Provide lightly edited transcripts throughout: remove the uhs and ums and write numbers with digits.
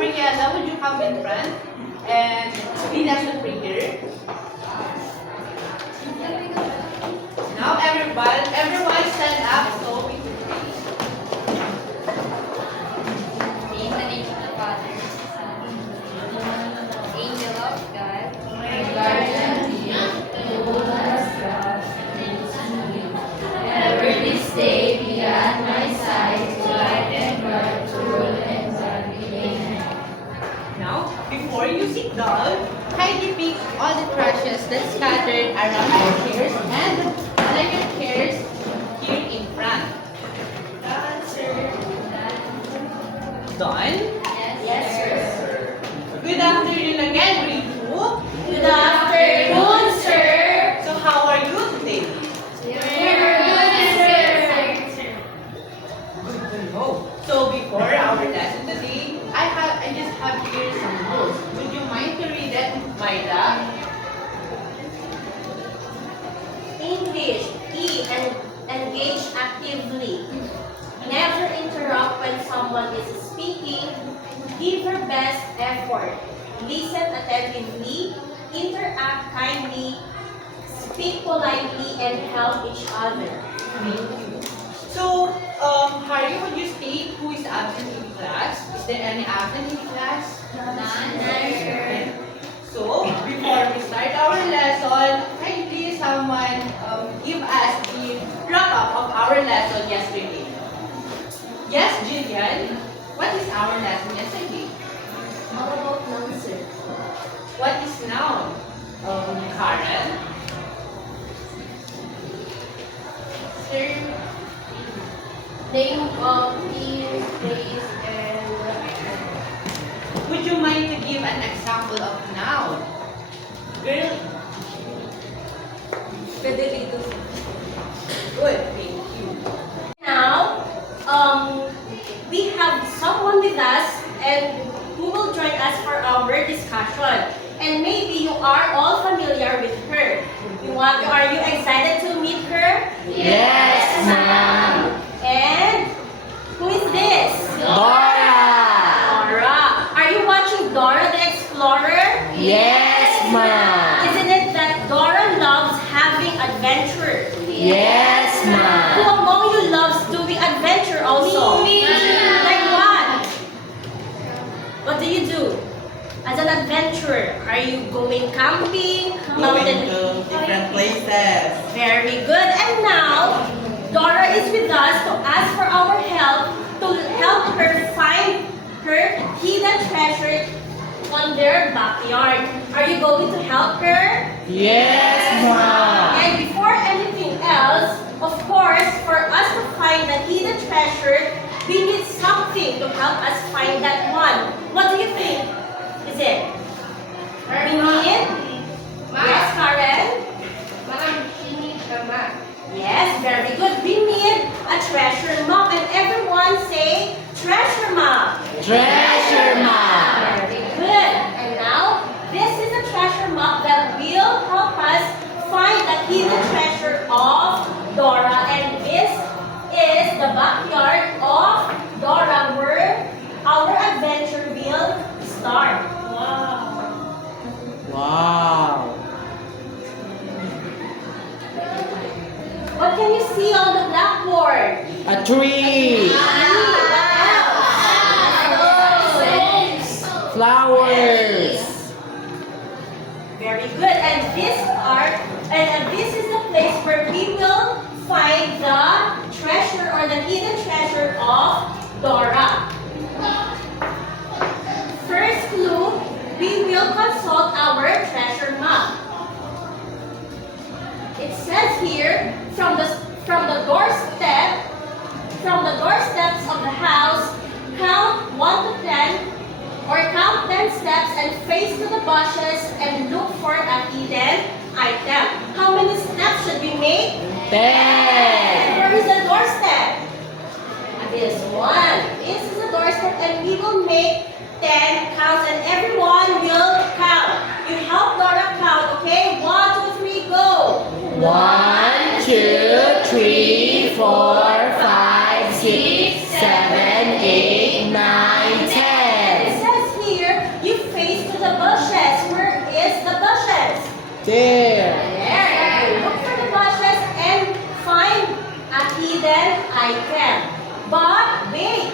Mariela, would you come in front and lead us in prayer? Now everyone stand up so we can pray. In the name of the Father, Son, Angel of God, my guardian, who has God, ever this day be at my side, to light and guard, to rule and guard me. Amen. Now, before you sit down, kindly pick all the trashes that scattered around your chairs and lay your chairs here in front. Done, sir. Done? Yes, sir. Good afternoon again, grade 2. Good afternoon, sir. So how are you today? We're good, sir. Good to know. So before our lesson today, I just have here some rules. Would you mind to read it, Myra? English, E, and engage actively. Never interrupt when someone is speaking. Give your best effort. Listen attentively. Interact kindly. Speak politely and help each other. Thank you. So, Harry, would you state who is absent in class? Is there any absent in class? None, So, before we start our lesson, kindly someone give us the wrap-up of our lesson yesterday. Yes, Jillian, what is our lesson yesterday? How about noun, sir? What is noun? Karen? Sir, name of place, and Would you mind to give an example of noun? Girl? Pedrito. Good, thank you. Now, we have someone with us and who will join us for our discussion. And maybe you are all familiar with her. Are you excited to meet her? Yes, ma'am. And who is this? Dora. Dora. Are you watching Dora the Explorer? Yes, ma'am. Isn't it that Dora loves having adventure? Yes, Who ma'am. among you loves doing adventure also? Me. Like what? What do you do? As an adventurer, are you going camping? Going to different places. Very good. And now, Dora is with us to ask for our help to help her find her hidden treasure on their backyard. Are you going to help her? Yes, ma'am. And before anything else, of course, for us to find the hidden treasure, we need something to help us find that one. What do you think? Is it? We need? Yes, Karen? Yes, very good. We need a treasure map. And everyone say, treasure map. Treasure map. Very good. And now, this is a treasure map that will help us find the hidden treasure of Dora. And this is the backyard of Dora where our adventure will start. Wow. Wow. What can you see on the blackboard? A tree. What else? Flowers. Very good. And this is the place where we will find the treasure or the hidden treasure of Dora. First clue, we will consult our treasure map. It says here, from the doorsteps of the house, count 1 to 10, or count 10 steps and face to the bushes and look for a hidden item. How many steps should we make? 10. Where is the doorstep? This one. This is the doorstep, and we will make 10 counts, and everyone will count. You help Dora count, okay? 1, 2, 3, go. 1, 2, 3, 4, 5, 6, 7, 8, 9, 10. It says There. There. Look for the bushes and find a hidden item. But wait,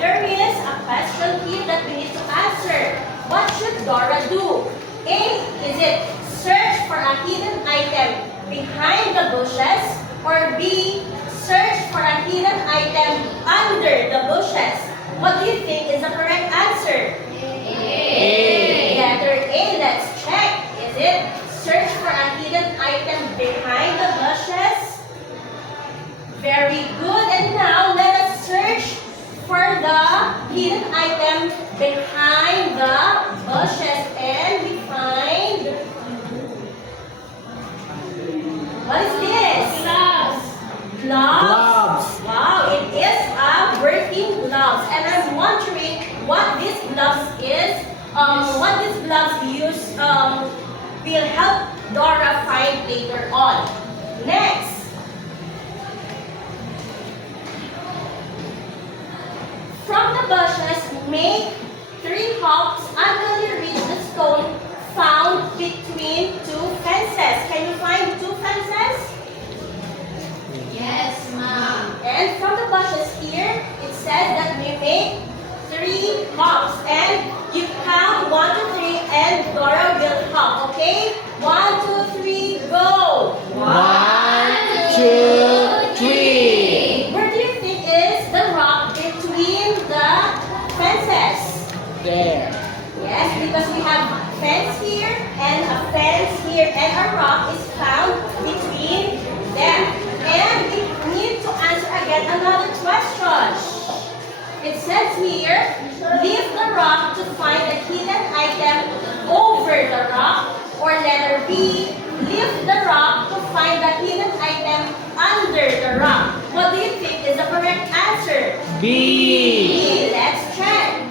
there is a question here that we need to answer. What should Dora do? A, is it search for a hidden item behind the bushes? Or B, search for a hidden item under the bushes? What do you think is the correct answer? A. Letter A, let's check. Is it search for a hidden item behind the bushes? Very good. And now let us search for the hidden item behind the bushes. And we find... What is this? Gloves. Gloves. Gloves. Wow, it is a working gloves. And I'm wondering what this gloves is. What these gloves use will help Dora find later on. Next. From the bushes, make 3 hops until you reach the stone found between 2 fences. Can you find 2 fences? Yes, ma'am. And from the bushes here, it says that we make 3 hops. And you count 1, 2, 3, and Dora will hop, okay? 1, 2, 3, go! 1, 2, 3. Where do you think is the rock between the fences? There. Yes, because we have fence here and a fence here, and a rock is found between them. And we need to answer again another question. It says here, lift the rock to find the hidden item over the rock. Or letter B, lift the rock to find the hidden item under the rock. What do you think is the correct answer? B. Let's check.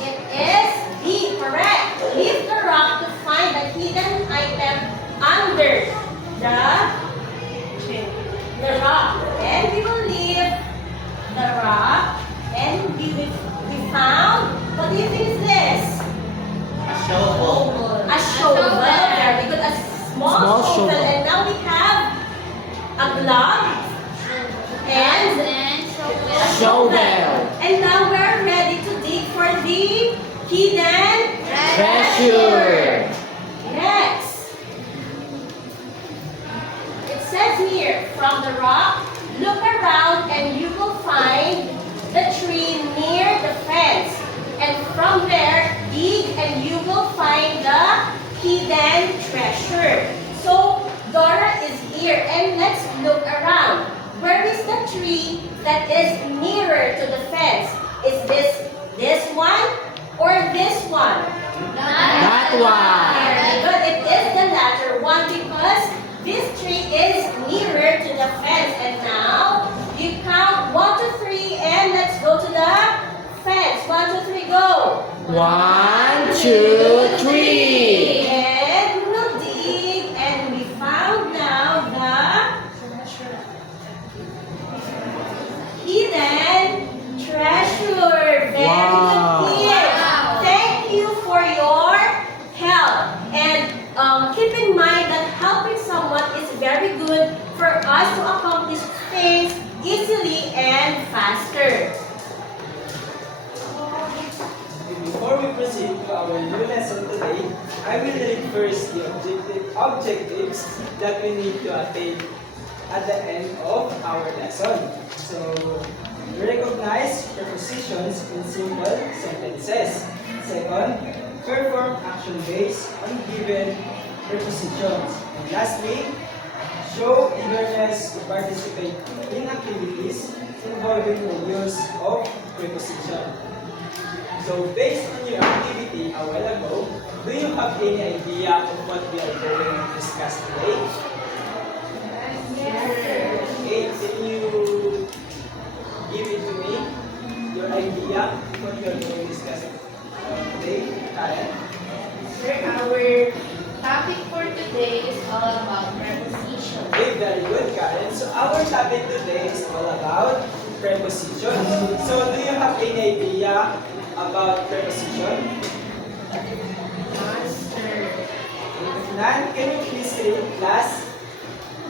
It is B, correct. Lift the rock to find the hidden item under the rock. And we will lift the rock, and we found, what do you think is this? A shovel. Very good. A small shovel. shovel. And now we have a glove and a Shovel. And now we're ready to dig for the hidden Treasure. Next. It says here, from the rock, look around and you will find the tree near the fence. And from there, dig and you will find the hidden treasure. So, Dora is here and let's look around. Where is the tree that is nearer to the fence? Is this one or this one? That one. Very good. It is the latter one because this tree is nearer to the fence. And now, you count 1, 2, 3 and let's go to the fence. 1, 2, 3, go. 1, 2, 3. And we will dig and we found now the hidden treasure. Very Wow. good, kids. Wow. Thank you for your help. And keep in mind that helping someone is very good for us to accomplish things easily and faster. Before we proceed to our new lesson today, I will read first the objectives that we need to attain at the end of our lesson. So, recognize prepositions in simple sentences. Second, perform action based on given prepositions. And lastly, show eagerness to participate in activities involving the use of preposition. So based on your activity a while ago, do you have any idea of what we are going to discuss today? Okay, can you give it to me, your idea of what we are going to discuss today, Karen? Sir, our topic for today is all about preposition. Okay, very good, Karen. So our topic today is all about prepositions. So do you have any idea about preposition? Master. If none, can you please read, class?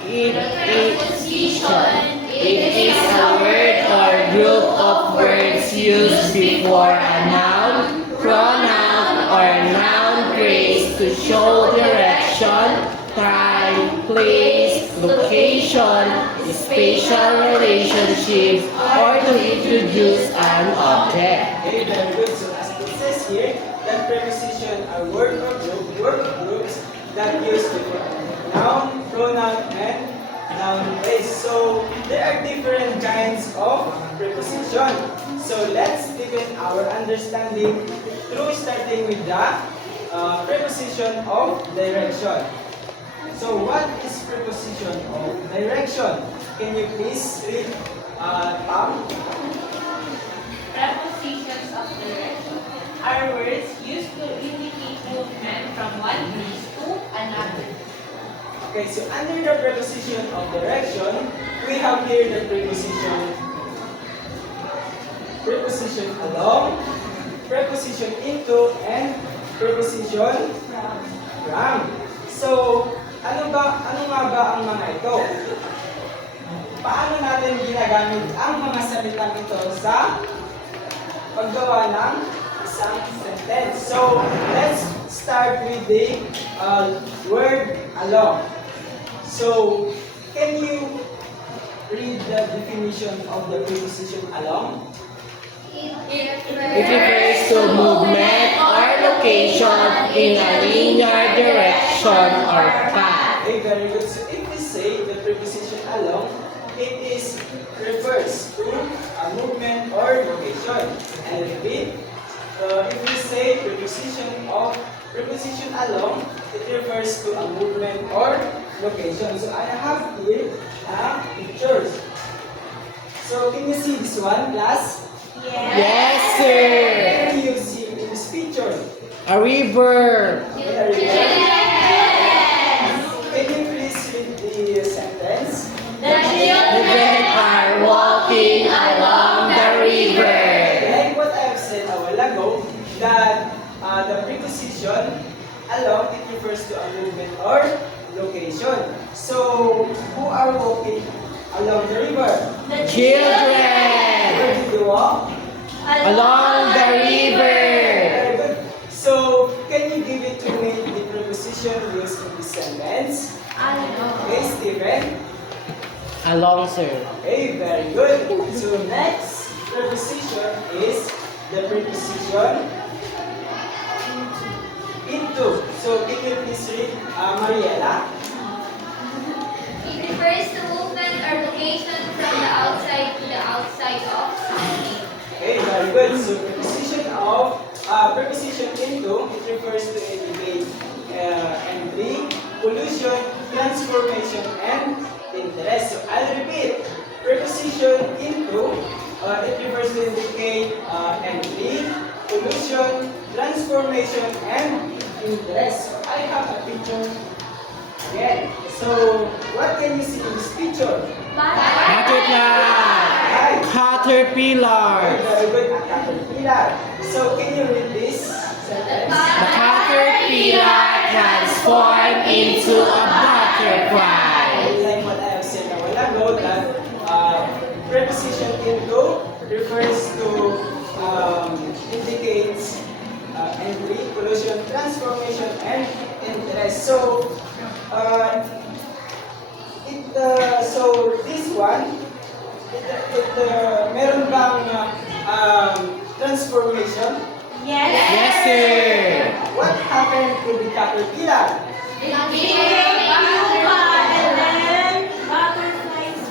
Preposition. It is a word or group of words used before a noun, pronoun, or noun phrase to show direction, time, place, location, spatial relationships, or to introduce an object. Okay, very good. So as it says here, that preposition are word or groups that use before noun, pronoun, and noun phrase. So there are different kinds of preposition. So let's deepen our understanding through starting with the preposition of direction. So what is preposition of direction? Can you please read, Pam? Prepositions of direction are words used to indicate movement from one place to another. Okay, so under the preposition of direction, we have here the preposition along, preposition into, and preposition from. So, ano nga ba ang mga ito? Paano natin ginagamit ang mga salitang ito sa paggawa ng isang sentence? So, let's start with the word along. So, can you read the definition of the preposition along? It refers to movement or location in a linear direction or path. Okay, very good. So, if we say the preposition along, it refers to a movement or location. And repeat, if we say preposition along, it refers to a movement or location. So I have here pictures. So can you see this one, class? Yes, sir. What do you see in this picture? A river. Very good. Can you please read the sentence? The Children are walking along the river. Like what I have said a while ago, that the preposition along, it refers to a movement or location. So, who are walking along the river? Children Where did they walk? along the river. Very good. So, can you give it to me the preposition used in this sentence? Okay, Stephen. Along, sir. Okay, very good. So, next preposition is the preposition into. So, can you please read, Mariela? It refers to movement or location from the outside to the outside of something. Okay, very good. So, preposition into, it refers to indicate entry, pollution, transformation, and interest. So, I'll repeat. Preposition into, it refers to indicate entry, pollution, transformation, and interest. So, I have a picture again. So, what can you see in this picture? Butterfly. Right. Caterpillar. Very good, a caterpillar. So, can you read this sentence? The caterpillar transformed into a butterfly. Like what I have said a while ago, that preposition into refers to indicates entry, pollution, transformation, and interest. So, so this one, meron bang transformation? Yes, sir. What happened to the caterpillar?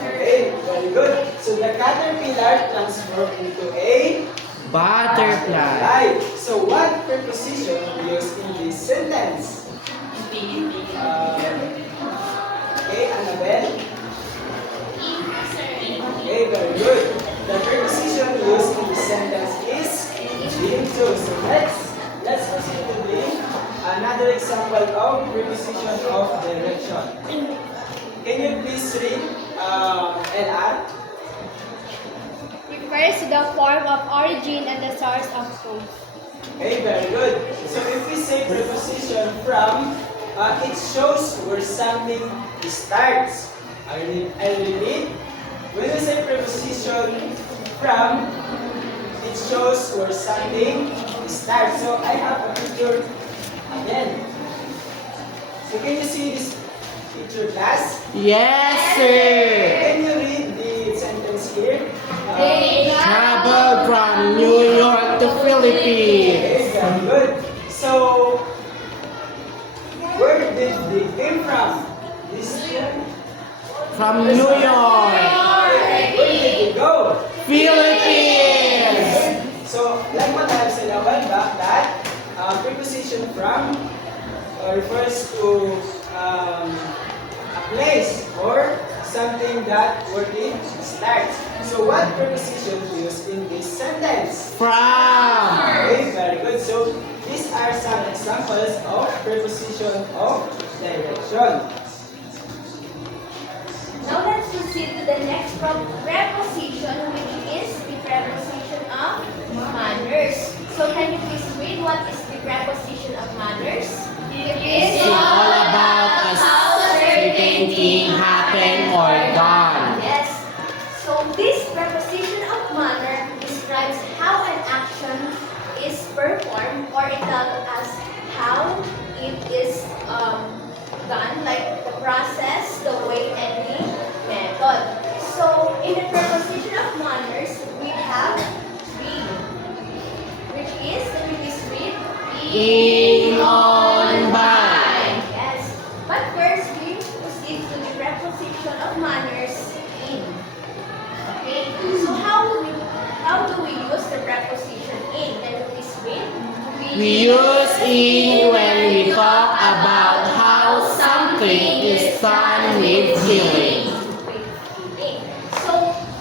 Okay, very good. So the caterpillar transformed into a Butterfly. right. So what preposition used in this sentence? Okay, Annabelle. Okay, very good. The preposition used in this sentence is into. So let's proceed to the another example of preposition of direction. Can you please read LR? Refers to the form of origin and the source of truth. Okay, very good. So if we say preposition from, it shows where something starts. I repeat. When we say preposition from, it shows where something starts. So I have a picture again. So can you see this picture, class? Yes, sir. Can you read the sentence here? Travel from New York to Philippines. Okay, very good. So, where did they came from? This From New York, where did they go? Philippines. So, like what I have said a while back, that preposition from refers to a place or something that where it starts. So, what preposition used in this sentence? From. Okay, very good. So, these are some examples of preposition of direction. Now let's proceed to the next preposition, which is the preposition of manners. So can you please read what is the preposition of manners? It is It's all about a certain thing happen or done. Yes. So this preposition of manner describes how an action is performed, or it tells us how it is done, like the process, the way, and the method. So in the preposition of manners, we have read, which is, let me please read, In, on, by. Yes. But first, we proceed to the preposition of manners, in. Okay. So how do we use the preposition in? Can you please read? We use in when we talk about how something is done with feeling. With feeling. So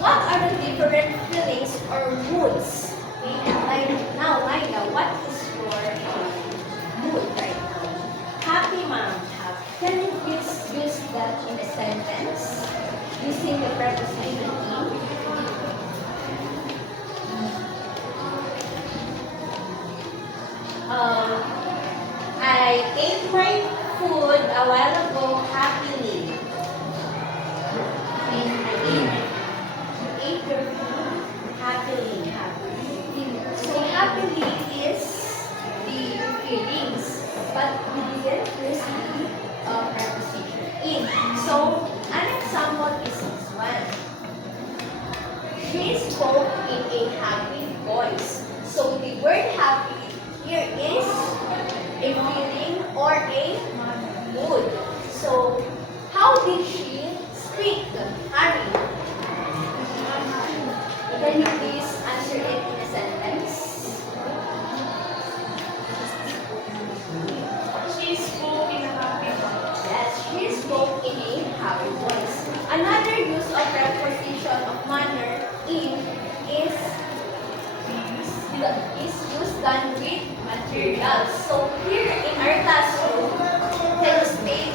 what are the different feelings or moods? Okay. Like now, Laila, what is your mood right now? Happy, mom. Happy. Can you please use that in a sentence using the preposition in? I ate my food a while ago happily. I ate your food happily. So happily is the feelings, but we didn't use the preposition in. So an example is this one. She spoke in a happy voice. So the word happy here is a feeling or a mood. So how did she speak, Harry? Can you please answer it in a sentence? She spoke in a happy voice. Yes, she spoke in a happy voice. Another use of preposition of manner in is used done with materials. So here in our classroom, can you state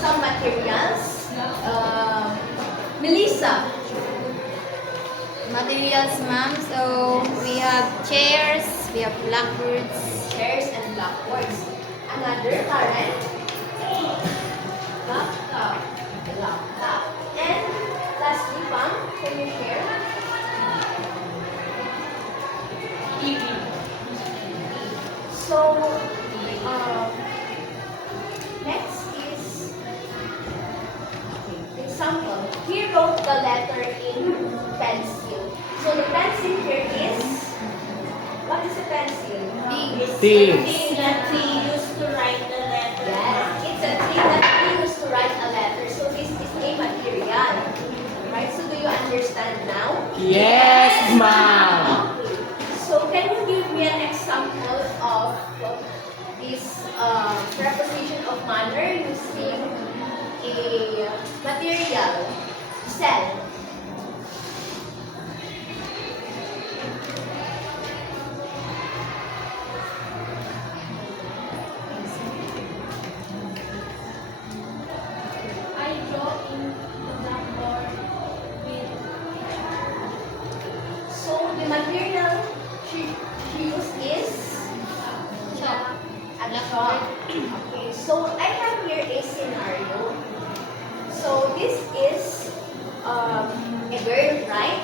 some materials? Melissa. Materials, ma'am. So we have chairs, we have blackboards. Chairs and blackboards. Another current. Laptop. Laptop. And lastly, Pam, can you share? TV. So, next is example. He wrote the letter in pencil. So the pencil here is, what is a pencil? It's Thing. a thing that we used to write the letter. Yes, it's a thing that we used to write a letter. So this is a material. Right? So do you understand now? Yes, ma'am. So can you give me an example of this preposition of manner using a material? Cell. I draw in the blackboard with So the material she used is chalk. a chalk. Okay, so I have this is a girl, right?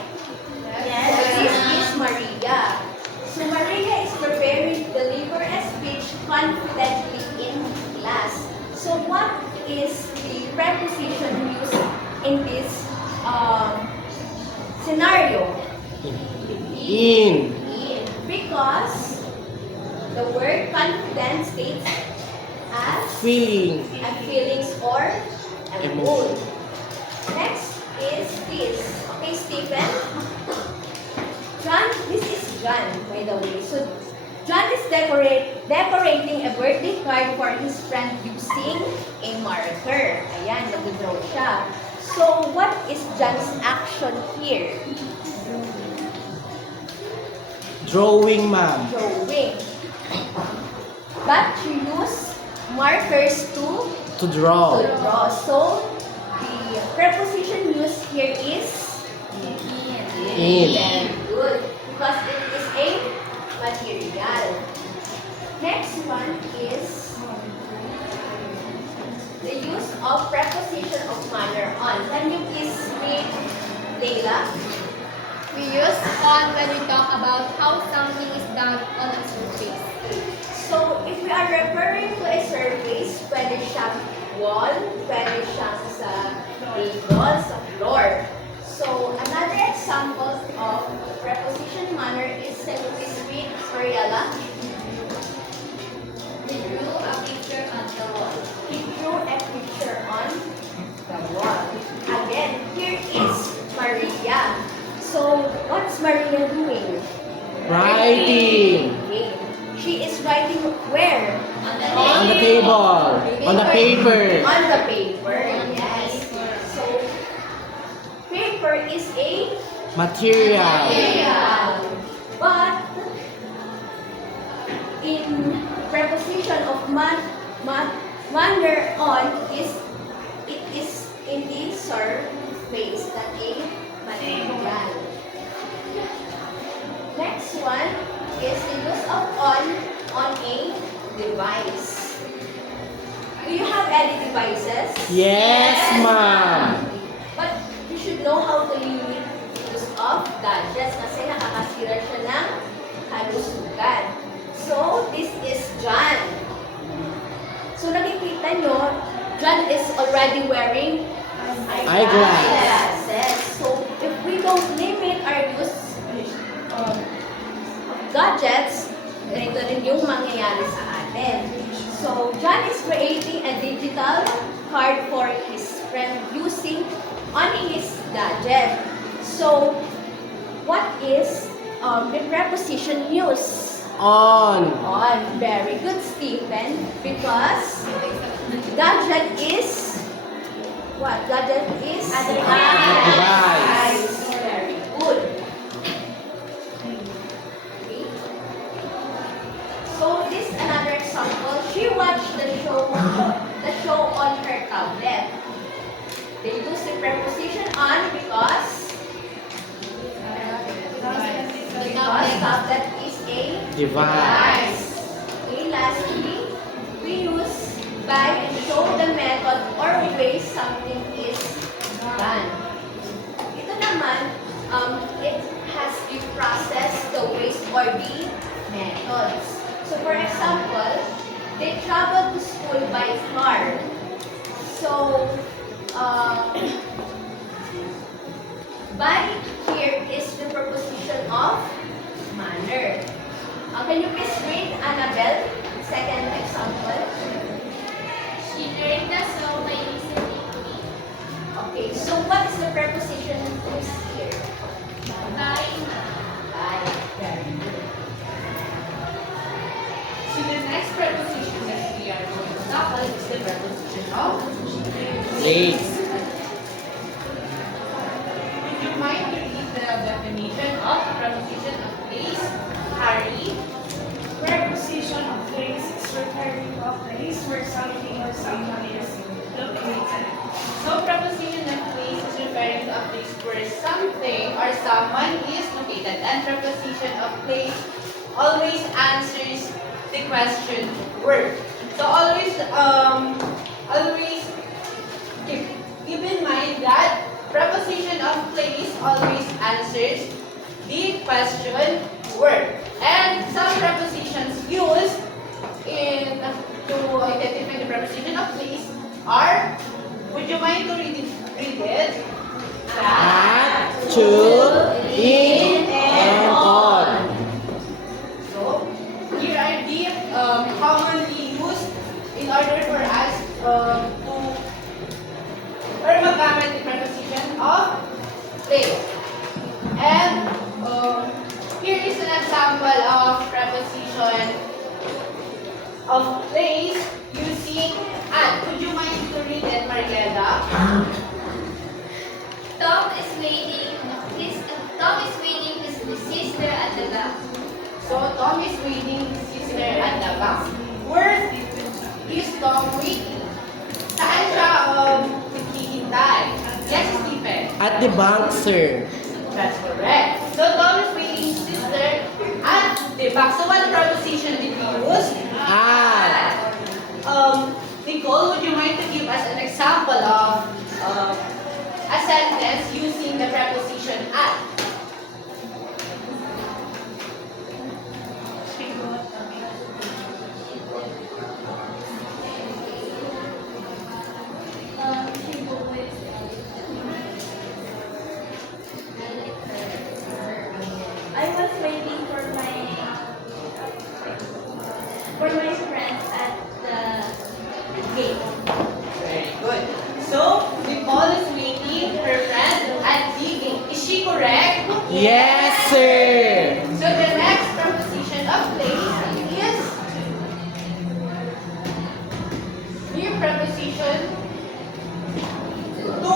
Yes. So this is Maria. So Maria is preparing to deliver a speech confidently in class. So what is the preposition used in this scenario? In. In. Because the word confident states as Feeling. a feelings or a mood. Emotion. Next is this. Okay, Stephen. John, this is John, by the way. So, John is decorating a birthday card for his friend using a marker. Ayan, nag-draw siya. So, what is John's action here? Drawing, ma'am. Drawing. But you use markers to To draw. draw. So, the preposition used here is In. very good because it is a material. Next one is the use of preposition of manner on. Can you please read, Leila? We use on when we talk about how something is done on a surface. So, if we are referring to a surface, pwede siyang wall, pwede siyang sa table, sa floor. So, another example of preposition manner is, can you please read, Mariela? We drew a picture on the wall. He drew a picture on the wall. Again, here is Maria. So, what's Maria doing? Writing. Okay. She is writing where? On the table. On the paper. On the paper, yes. So, paper is a Material. material. But, in preposition of manner on it is in the surface that a material. Next one is the use of on a device. Do you have any devices? Yes, ma'am. But you should know how to limit use of gadgets kasi nakakasira siya ng kalusugan. So, this is John. So, nakikita nyo, John is already wearing eyeglasses. So, if we don't limit our use of gadgets, ganito rin yung mangyayari sa atin. So, John is creating a digital card for his friend using on his gadget. So, what is the preposition use? On. On. Very good, Stephen. Because gadget is what? Gadget is a device. Very good. Okay. So this another example. She watched the show on her tablet. They use the preposition on because tablet is a Device. Okay, lastly, we use by to show the method or way something is done. Ito naman, it has the process, the ways, or the methods. So for example, they travel to school by car. So, by here is the preposition of manner. Can you please read Annabelle? Second example. She learned the song by listening to it. Okay, so what is the preposition used here? By By. Very good. So the next preposition that we are going to tackle is the preposition of Place. Would you mind to read the definition of preposition of place, Harry? Preposition of place is referring to a place where something or someone is located. So preposition of place is referring to a place where something or someone is located, and preposition of place always answers the question where. So always give keep in mind that preposition of place always answers the question word. And some prepositions used to identify the preposition of place are, would you mind to read it? At, to, in, and on. So, here are the commonly used in order for us to or magamit the preposition of place. And here is an example of preposition of place using at. Would you mind to read it, Mariela? Tom is waiting his sister at the back. So, Tom is waiting his sister at the back. Where is Tom waiting? Saan siya naghihintay? Yes, Stephen. At the bank, sir. That's correct. So, Tom is waiting his sister at the back. So, what preposition did we use? At. Nicole, would you mind to give us an example of a sentence using the preposition at? I was waiting for my friends at the gate. Very good. So, Nicole is waiting her friend at the gate. Is she correct? Yes, sir. So, the next preposition of place is new preposition to.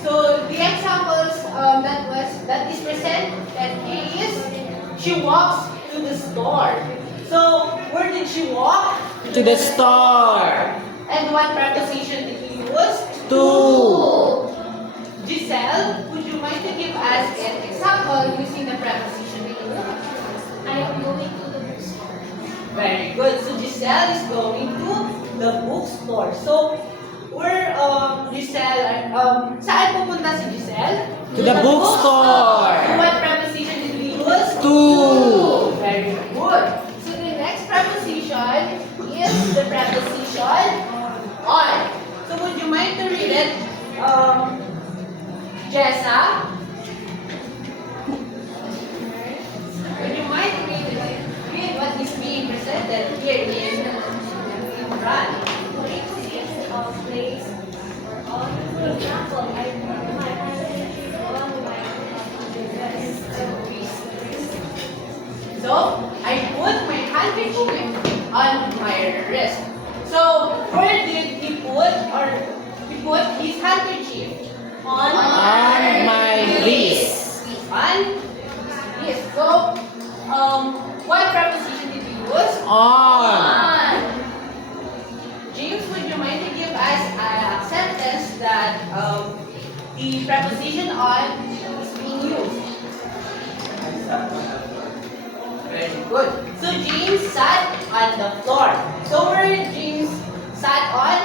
So, the examples that is present here is she walks to the store. So, where did she walk? To the store. And what preposition did we use? To. Giselle, would you mind to give us an example using the preposition to? I am going to the bookstore. Very good. So Giselle is going to the bookstore. So where Giselle, saan pupunta si Giselle? To the bookstore. So what preposition did we use? To. Very good. So the next preposition is the preposition on. So would you mind to read it, Jessa? Would you mind to read what is being presented here in front? Places of place or on. For example, I put my handkerchief on my dress. So, I put my handkerchief on my wrist. So, where did he put his handkerchief? On my wrist. On his. So, what preposition did you use? On. James, would you mind to give us a sentence that the preposition on is being used? Very good. So James sat on the floor. So where did James sat on?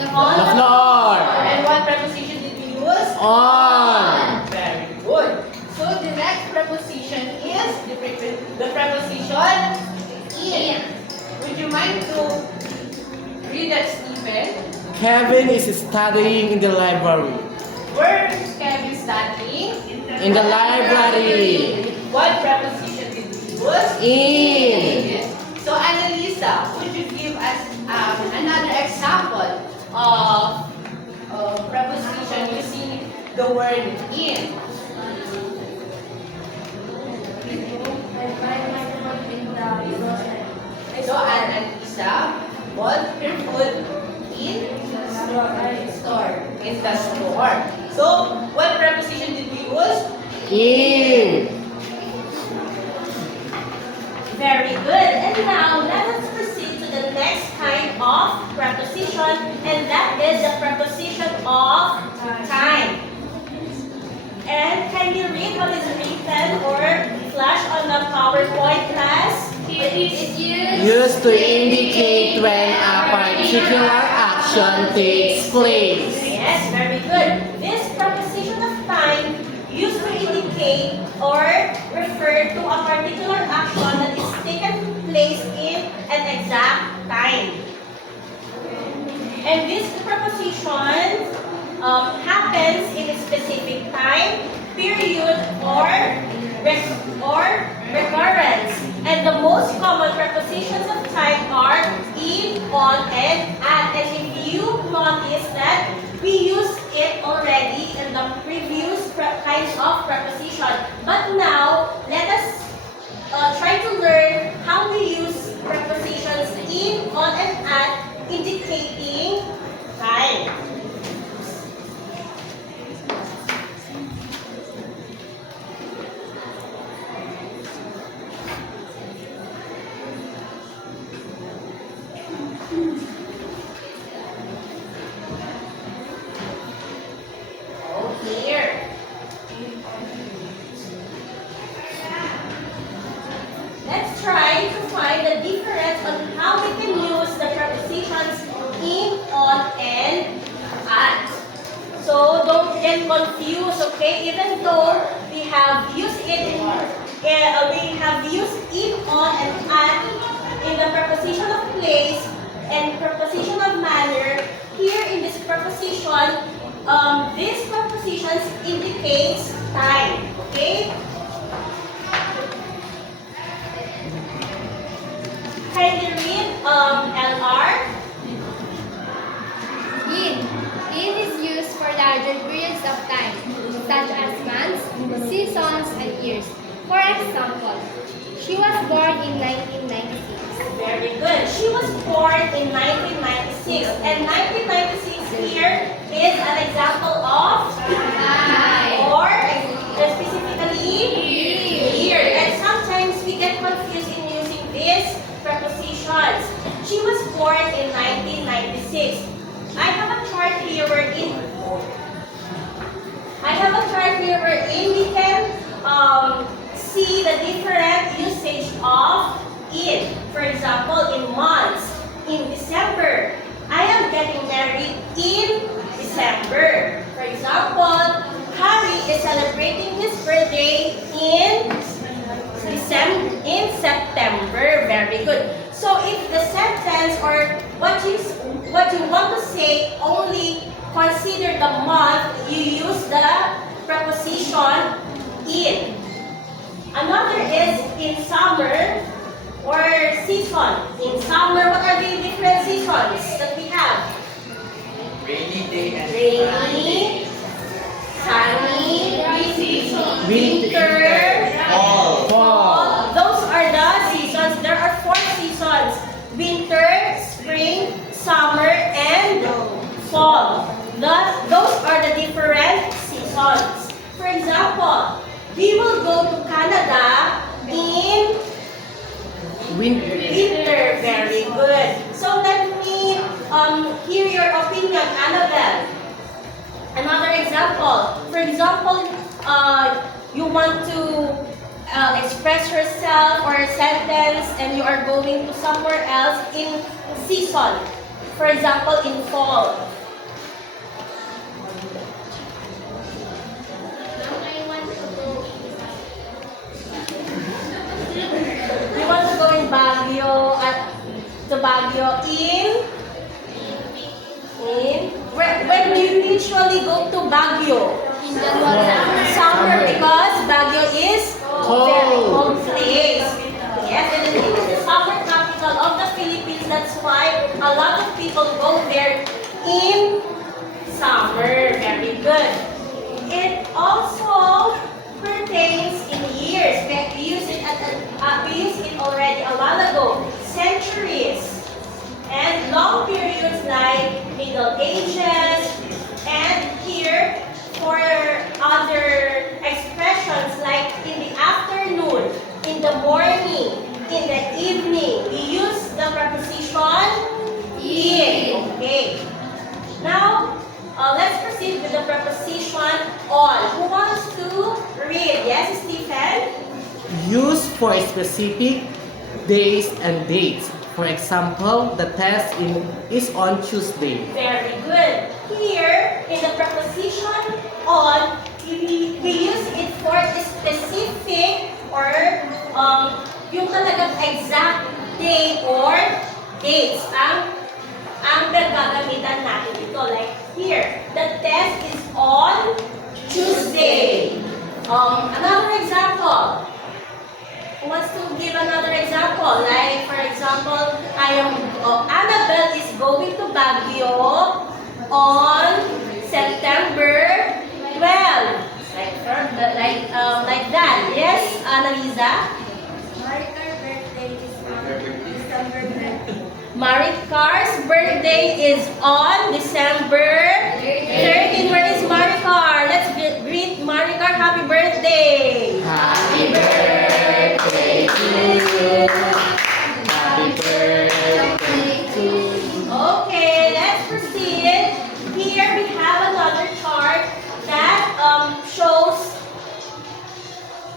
The floor. And what preposition did we use? On. Very good. So the next preposition is the preposition in. Would you mind to read that, Stephen? Kevin is studying in the library. Where is Kevin studying? In the library. What preposition did we use? In. So Annalisa, would you give us another example of preposition using the word in? I find my foot in the grocery. So Annalisa bought her food in store. In the store. So what preposition did we use? In. Very good. And now, let us proceed to the next kind of preposition, and that is the preposition of time. And can you read what is written or flash on the PowerPoint class? It is Used to indicate when a particular action takes place. Yes, very good. This preposition of time used to indicate or refer to a particular action that is taken place in an exact time. And this preposition happens in a specific time, period, or recurrence. And the most common prepositions of time are in, on, and at. And if you notice that we use it already in the previous kinds of preposition. But now, let us try to learn how we use prepositions in, on, and at, indicating time. Here. Let's try to find the difference on how we can use the prepositions in, on, and at. So don't get confused, okay? Even though we have used it in, on, and at in the preposition of place and preposition of manner. Here in this preposition, these prepositions indicates time, okay? Kindly read LR. In is used for larger periods of time, such as months, seasons, and years. For example, she was born in 1996. Very good. She was born in 1996, and 1996 here is an example of or specifically year. And sometimes we get confused in using these prepositions. She was born in 1996. I have a chart here wherein we can see the different usage of in. For example, in months, in December. I am getting married in December. For example, Harry is celebrating his birthday in September. Very good. So if the sentence or what you want to say only consider the month, you use the preposition in. Another is in summer or season. In summer, what are the different seasons that we have? Rainy day and Rainy, sunny, winter, fall. Those are the seasons. There are 4 seasons. Winter, spring, summer, and fall. Those are the different seasons. For example, we will go to Canada in winter. Very good. So let me hear your opinion, Annabelle. Another example. For example, you want to express yourself or a sentence and you are going to somewhere else in season. For example, in fall. You want to go in Baguio to Baguio when do you usually go to Baguio? Summer, because Baguio is very cold place. Yes, and it is the summer capital of the Philippines. That's why a lot of people go there in summer. Very good. It also pertains in years. We used it already a while ago. Centuries and long periods like Middle Ages, and here for other expressions like in the afternoon, in the morning, in the evening, we use the preposition in. Okay. Now, let's proceed with the preposition on. Who wants to read? Yes, Stephen? Used for specific days and dates. For example, the test is on Tuesday. Very good. Here in the preposition on, we use it for specific or yung talagang exact day or dates ang gagamitan natin ito. Like here, the test is on Tuesday. Another example. Who wants to give another example? Like, for example, Annabelle is going to Baguio on September 12. Like that. Yes, Annalisa? Maricar's birthday is on December 13. Maricar's birthday is on December 13. Where is Maricar? Let's greet Maricar. Happy birthday! Happy birthday to you. Happy birthday to you. Okay, let's proceed. Here we have another chart that shows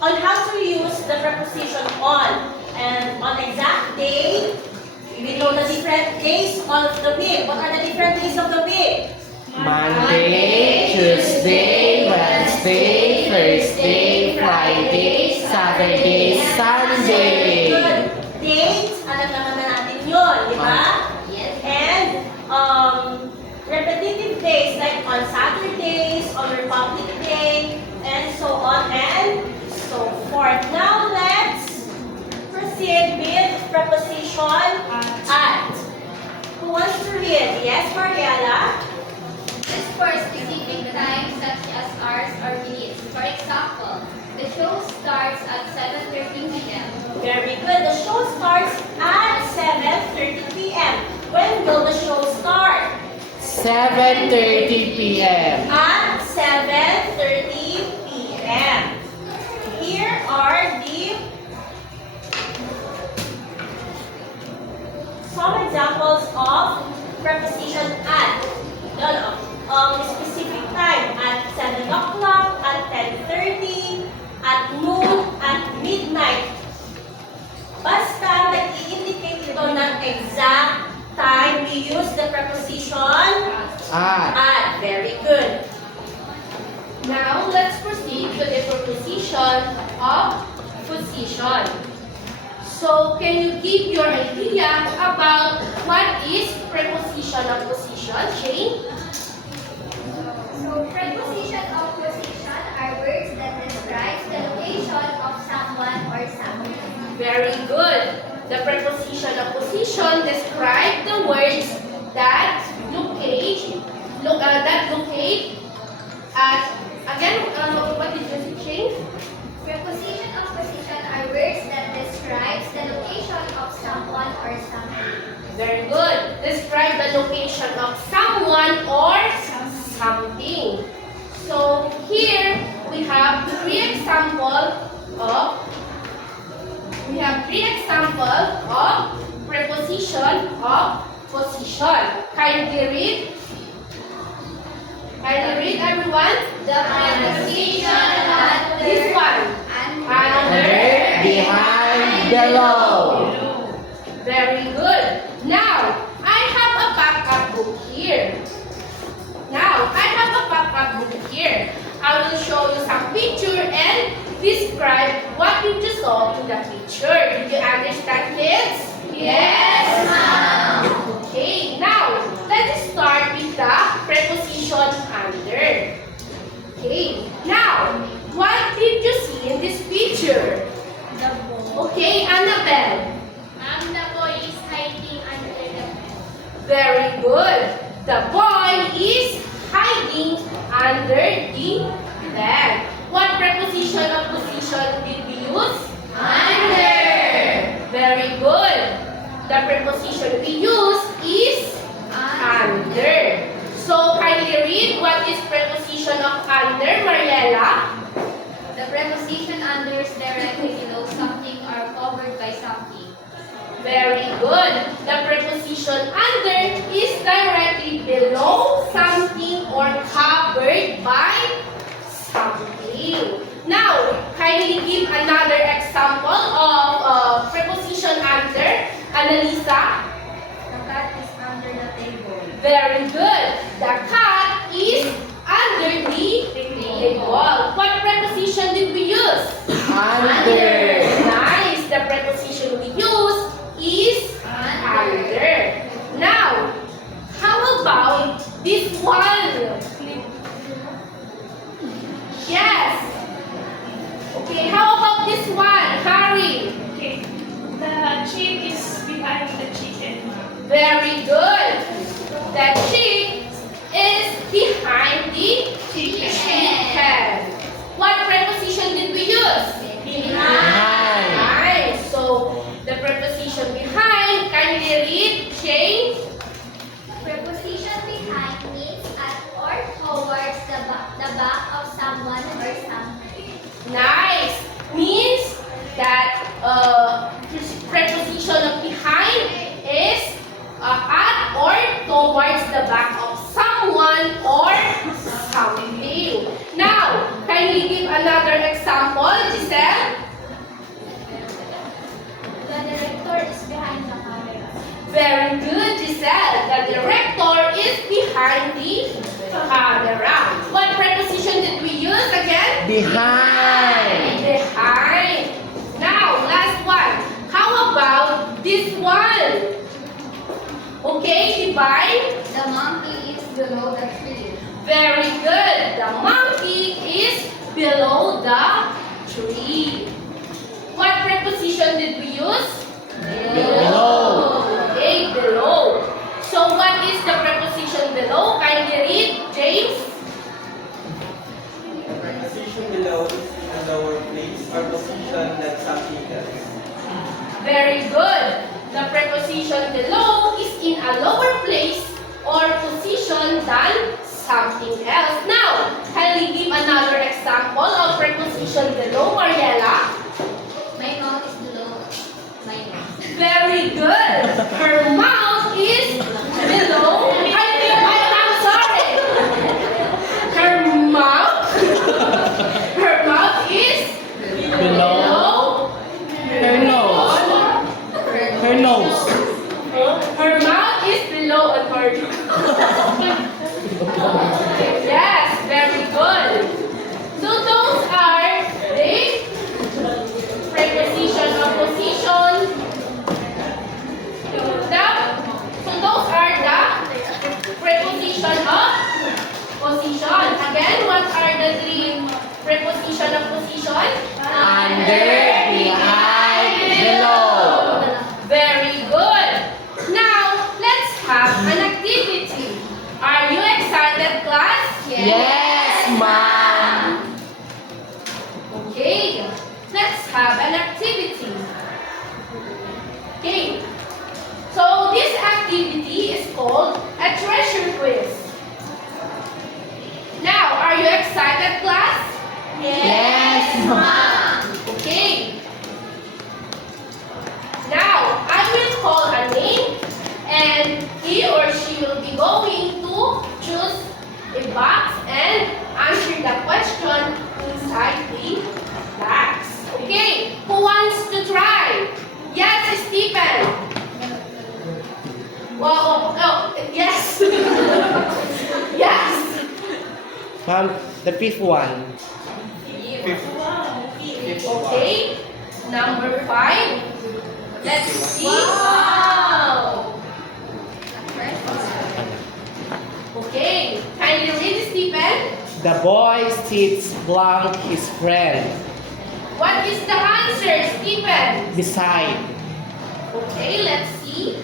on how to use the preposition on. And on exact day, we know the different days of the week. What are the different days of the week? Monday, Tuesday, Wednesday, Thursday, Friday, Saturday, Sunday. Good. Dates, alam naman na natin yun, di ba? Yes. And repetitive days like on Saturdays, on Republic Day, and so on and so forth. Now let's proceed with preposition at. Who wants to read? Yes, Mariela? It's for specific times such as hours or minutes. For example, the show starts at 7:13 p.m. Very good. The show starts at 7:30 p.m. When will the show start? 7:30 p.m. At 7:30 p.m. Here are some examples of preposition at. Specific time at 7 o'clock, at 10:30, at noon, at midnight. Basta nag-i-indicate ito ng exact time, we use the preposition at. Very good. Now, let's proceed to the preposition of position. So, can you give your idea about what is preposition of position, Shane? So, preposition of position are words that describe the location of someone or something. Very good. The preposition of position describe the words that locate at, again, what did you say, Shane? Preposition of position are words that describes the location of someone or something. Very good. Describe the location of someone or something. So here we have three examples of preposition of position. Kindly read. Everyone. The preposition under. This one. Under, behind, below. Very good. Now, I have a backup book here. I will show you some picture and describe what did you saw in the picture. Did you understand, kids? Yes, ma'am. Okay, now, let's start with the preposition under. Okay, now, what did you see in this picture? The boy. Okay, Annabelle. The boy is hiding under the bed. Very good. The boy is hiding under the bed. What preposition of position did we use? Under. Very good. The preposition we use is under. So kindly read what is preposition of under, Mariela. The preposition under is directly below something or covered by something. Very good. The preposition under is directly below something or covered by something. Now, kindly give another example of preposition under. Annalisa. The cat is under the table. Very good. The cat is Under. Nice. The preposition we use is under. Now, how about this one? Yes. Okay, how about this one? Harry. Okay. The chick is behind the chicken. Very good. The chick is behind the chicken. What preposition did we use? Behind. Nice. So, the preposition behind, kindly read, Jane. Preposition behind means at or towards the back of someone or something. Nice. Means that preposition of behind is at or towards the back of someone or something. Now, kindly give another example, Giselle. The director is behind the camera. Very good, Giselle. The director is behind the camera. What preposition did we use again? Behind. Behind. Now, last one. How about this one? Okay, divide. The monkey is below the tree. Very good. The monkey is below the tree. What preposition did we use? Below. Okay, below. So what is the preposition below? Kindly read, James. The preposition below is in a lower place or position than something else. Very good. The preposition below is in a lower place or position than something else. Now, kindly give another example of preposition below, Mariela. My mouth is below my nose. Very good. Her mouth is below. I'm sorry. Her mouth. Her mouth is Below. Her nose. Her nose. Her mouth is below on her. Yes, very good. So those are the preposition of position. So those are the preposition of position. Again, what are the three preposition of position? Under, behind, below. Very good. Now, let's have an activity. Are you excited, class? Yes, ma'am. Okay, let's have an activity. Okay, so this activity is called a treasure quiz. Now, are you excited, class? Yes, ma'am. Okay. Now, I will call a name and he or she will be going to choose a box and answer the question inside the box. Okay, who wants to try? Yes, Stephen. Well, oh, yes. Yes. Ma'am, the fifth one. Okay, number 5. Let's see. Wow. Okay, kindly read, Stephen. The boy sits blank his friend What is the answer, Stephen? beside. Okay, let's see.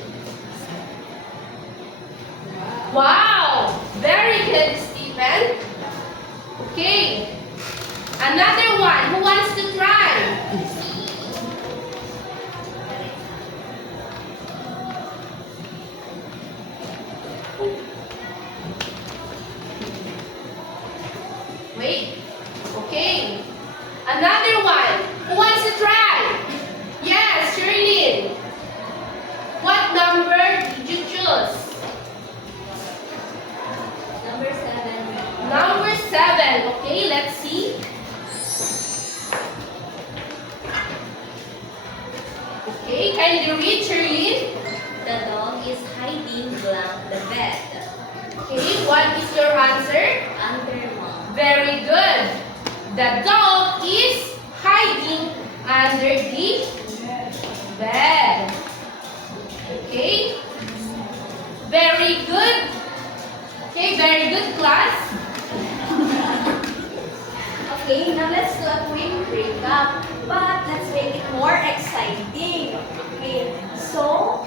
Wow, very good, Stephen. Okay, another one. Who wants to try? Wait. Okay. Another one. Who wants to try? Yes, Shirley. What number did you choose? Number 7. Number 7. Okay, let's see. Okay, kindly read, Shirley. The dog is hiding blank the bed. Okay, what is your answer? Under mom. Very good. The dog is hiding under the bed. Okay? Very good. Okay, very good, class. Okay, now let's do a quick recap. But let's make it more exciting. Okay, so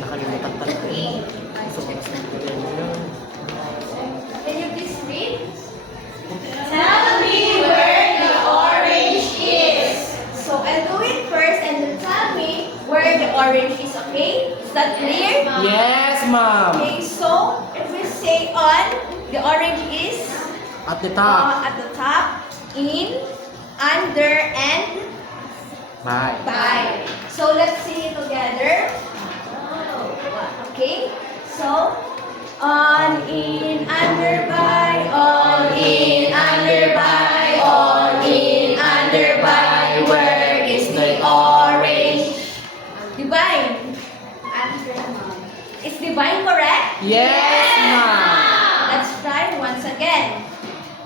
Nakalimutan pala. So, oras na ito. can you please read? Tell me where the orange is. So I'll do it first and then tell me where the orange is, okay? Is that clear? Yes, ma'am. Okay, so if we say on, the orange is At the top. at the top, in, under, and Bye. by. So let's sing it together. Okay, so on, in, under, by, on, in, under, by, on, in, under, by. Where is the orange? Divine. Is divine correct? Yes, ma'am. Let's try once again.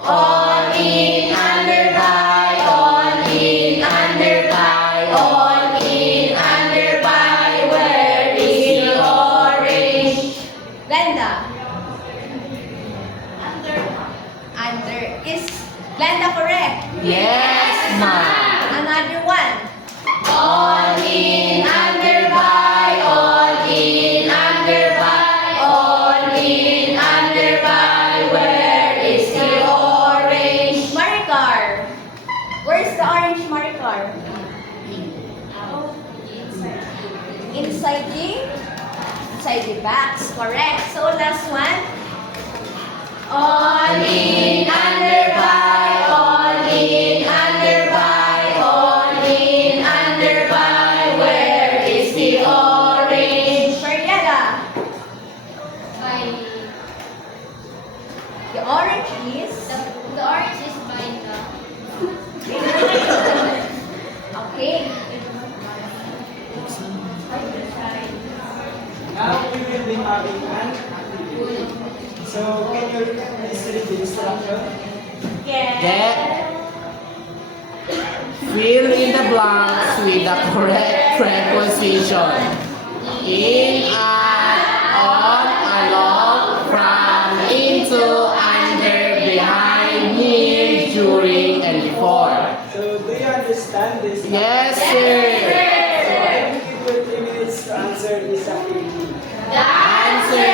On, in, under, by, on, in, under, by, on, in, under, by. Where is the orange? Glenda. Under. Is Glenda correct? Yes, ma'am. Another one. On, in, under, by, on, in, under, by, on, in, under, by. Where is the orange? Maricar. Where's the orange Maricar? Inside the box. Correct. So last one. On, in, under, by, on, in, under, by, on, in, under, by. Where is the orange? Mariela. The orange is? The orange is by the. Okay. Now we will be having an activity. So can you please read the instruction? Get. Fill in the blanks with the correct preposition. In, at, on, along, from, into, under, behind, near, during, and before. So do you understand this? Yes, sir. So I will give you 3 minutes to answer this activity. Answer.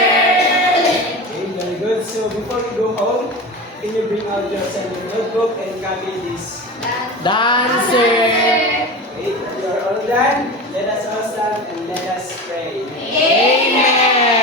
Okay, very good. So before you go home, can you bring out your assignment notebook and copy this? Dancer. Okay, we are all done. Let us all stand and let us pray. Amen.